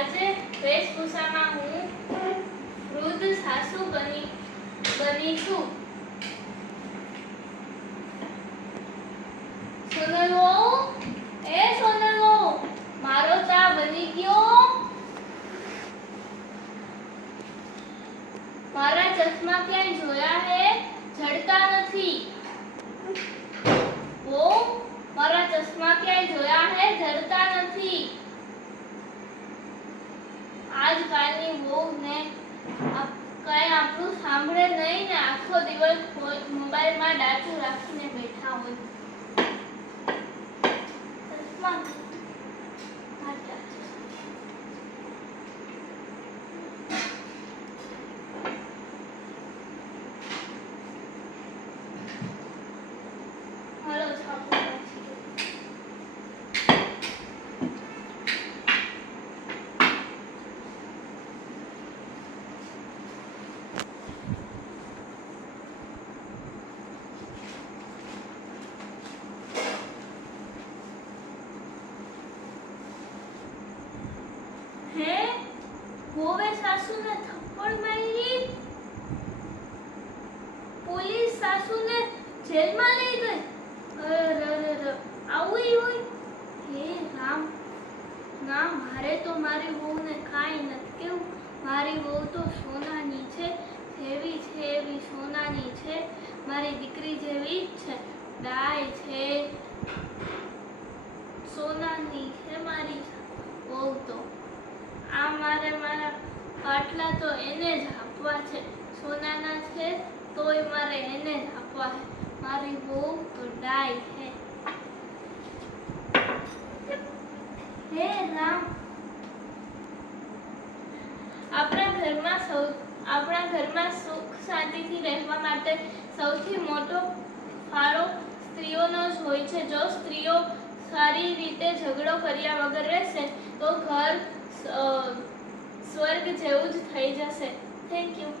આજે વેશભૂષામાં હું વૃદ્ધ સાસુ બની છું. સોનલ વહુ, એ સોનલ વહુ, મારો ચા બની ગયો? મારા ચશ્મા ક્યાંય જોયા હે? જડતા નથી. વહુ, મારા ચશ્મા ક્યાંય જોયા હે? જડતા નથી. આજકાલની વહુ ને કઈ આપણું સાંભળે નહીં ને આખો દિવસ મોબાઈલમાં ડાચું રાખીને બેઠા હોય. હે, વહુએ સાસુને થપ્પડ મારી? પોલીસ સાસુને જેલમાં લઈ ગઈ? અરે આવું હોય? હે રામ, ના, મારે તો મારી વહુને કાંઈ નથી કેવું. મારી વહુ તો સોનાની છે, જેવી છે એવી સોનાની છે. મારી દીકરી જેવી જ છે, ડાય છે, સોનાની છે મારી વહુ તો. આ મારા પાટલા તો એને જ આપવા છે, સોનાના છે તોય મારે એને જ આપવા છે. મારી વહુ તો ડાય છે. હે રામ, આપણા ઘરમાં સુખ શાંતિથી રહેવા માટે સૌથી મોટો ફાળો સ્ત્રીઓનો જ હોય છે. જો સ્ત્રીઓ સારી રીતે ઝઘડો કર્યા વગર રહેશે તો ઘર સ્વર્ગ જેવું જ થઈ જશે. Thank you.